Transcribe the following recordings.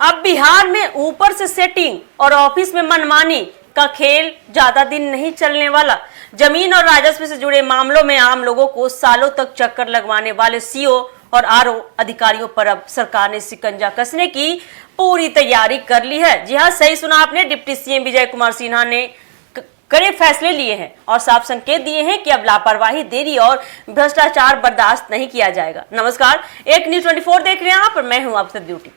अब बिहार में ऊपर से सेटिंग और ऑफिस में मनमानी का खेल ज्यादा दिन नहीं चलने वाला। जमीन और राजस्व से जुड़े मामलों में आम लोगों को सालों तक चक्कर लगवाने वाले सीओ और आरओ अधिकारियों पर अब सरकार ने शिकंजा कसने की पूरी तैयारी कर ली है। जी हाँ, सही सुना आपने। डिप्टी सीएम विजय कुमार सिन्हा ने कड़े फैसले लिए हैं और साफ संकेत दिए हैं कि अब लापरवाही, देरी और भ्रष्टाचार बर्दाश्त नहीं किया जाएगा। नमस्कार, एक न्यूज 24 देख रहे हैं आप और मैं हूं आपसे ब्यूटी।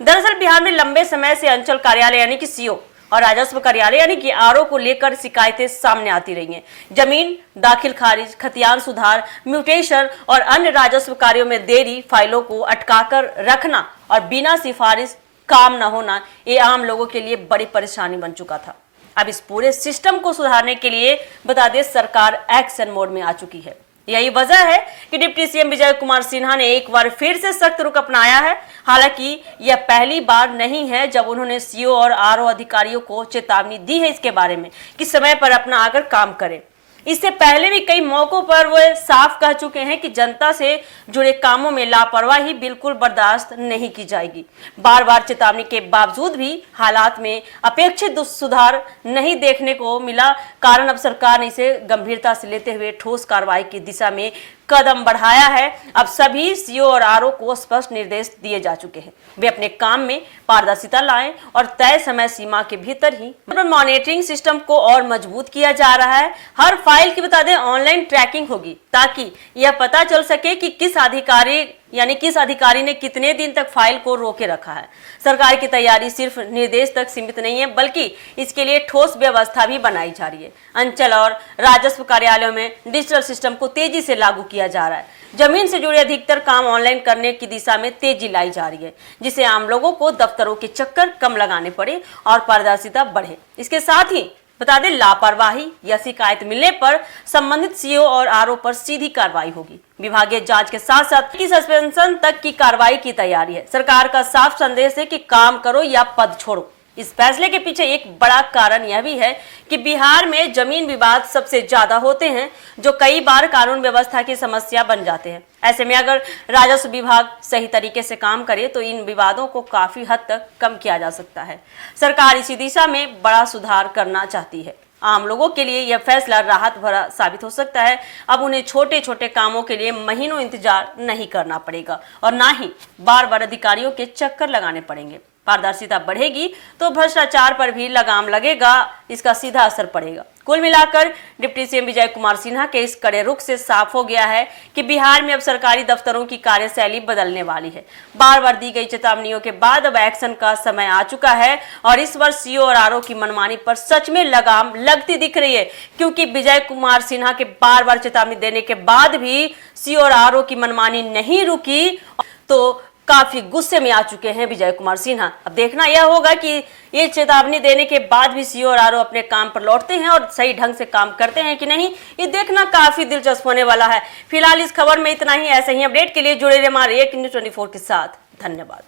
दरअसल बिहार में लंबे समय से अंचल कार्यालय यानी कि सीओ और राजस्व कार्यालय यानी कि आरओ को लेकर शिकायतें सामने आती रही हैं। जमीन दाखिल खारिज, खतियान सुधार, म्यूटेशन और अन्य राजस्व कार्यों में देरी, फाइलों को अटकाकर रखना और बिना सिफारिश काम न होना, ये आम लोगों के लिए बड़ी परेशानी बन चुका था। अब इस पूरे सिस्टम को सुधारने के लिए बता दें, सरकार एक्शन मोड में आ चुकी है। यही वजह है कि डिप्टी सीएम विजय कुमार सिन्हा ने एक बार फिर से सख्त रुख अपनाया है। हालांकि यह पहली बार नहीं है जब उन्होंने सीओ और आरओ अधिकारियों को चेतावनी दी है इसके बारे में कि समय पर अपना आकर काम करें। इससे पहले भी कई मौकों पर वो साफ कह चुके हैं कि जनता से जुड़े कामों में लापरवाही बिल्कुल बर्दाश्त नहीं की जाएगी। बार बार चेतावनी के बावजूद भी हालात में अपेक्षित सुधार नहीं देखने को मिला। कारण अब सरकार ने इसे गंभीरता से लेते हुए ठोस कार्रवाई की दिशा में कदम बढ़ाया है। अब सभी सीओ और आरओ को स्पष्ट निर्देश दिए जा चुके हैं, वे अपने काम में पारदर्शिता लाएं और तय समय सीमा के भीतर ही मॉनिटरिंग सिस्टम को और मजबूत किया जा रहा है। हर फाइल की बता दें ऑनलाइन ट्रैकिंग होगी ताकि यह पता चल सके कि किस अधिकारी ने कितने दिन तक फाइल को रोके रखा है। सरकार की तैयारी सिर्फ निर्देश तक सीमित नहीं है, बल्कि इसके लिए ठोस व्यवस्था भी बनाई जा रही है। अंचल और राजस्व कार्यालयों में डिजिटल सिस्टम को तेजी से लागू किया जा रहा है। जमीन से जुड़े अधिकतर काम ऑनलाइन करने की दिशा में तेजी लाई जा रही है, जिससे आम लोगों को दफ्तरों के चक्कर कम लगाने पड़े और पारदर्शिता बढ़े। इसके साथ ही बता दें, लापरवाही या शिकायत मिलने पर संबंधित सीओ और आरओ पर सीधी कार्रवाई होगी। विभागीय जांच के साथ साथ की सस्पेंशन तक की कार्रवाई की तैयारी है। सरकार का साफ संदेश है कि काम करो या पद छोड़ो। इस फैसले के पीछे एक बड़ा कारण यह भी है कि बिहार में जमीन विवाद सबसे ज्यादा होते हैं, जो कई बार कानून व्यवस्था की समस्या बन जाते हैं। ऐसे में अगर राजस्व विभाग सही तरीके से काम करे तो इन विवादों को काफी हद तक कम किया जा सकता है। सरकार इसी दिशा में बड़ा सुधार करना चाहती है। आम लोगों के लिए यह फैसला राहत भरा साबित हो सकता है। अब उन्हें छोटे छोटे कामों के लिए महीनों इंतजार नहीं करना पड़ेगा और ना ही बार बार अधिकारियों के चक्कर लगाने पड़ेंगे। पारदर्शिता बढ़ेगी तो भ्रष्टाचार पर भी लगाम लगेगा, इसका सीधा असर पड़ेगा। कुल मिलाकर डिप्टी सीएम विजय कुमार सिन्हा के इस कड़े रुख से साफ हो गया है कि बिहार में अब सरकारी दफ्तरों की कार्यशैली बदलने वाली है। बार बार दी गई चेतावनियों के बाद अब एक्शन का समय आ चुका है और इस वर्ष सीओ और आरओ की मनमानी पर सच में लगाम लगती दिख रही है, क्योंकि विजय कुमार सिन्हा के बार बार चेतावनी देने के बाद भी सीओ और आरओ की मनमानी नहीं रुकी तो काफी गुस्से में आ चुके हैं विजय कुमार सिन्हा। अब देखना यह होगा कि ये चेतावनी देने के बाद भी सीओ और आरओ अपने काम पर लौटते हैं और सही ढंग से काम करते हैं कि नहीं, ये देखना काफी दिलचस्प होने वाला है। फिलहाल इस खबर में इतना ही। ऐसे ही अपडेट के लिए जुड़े रहिए हमारे एक न्यूज 24 के साथ। धन्यवाद।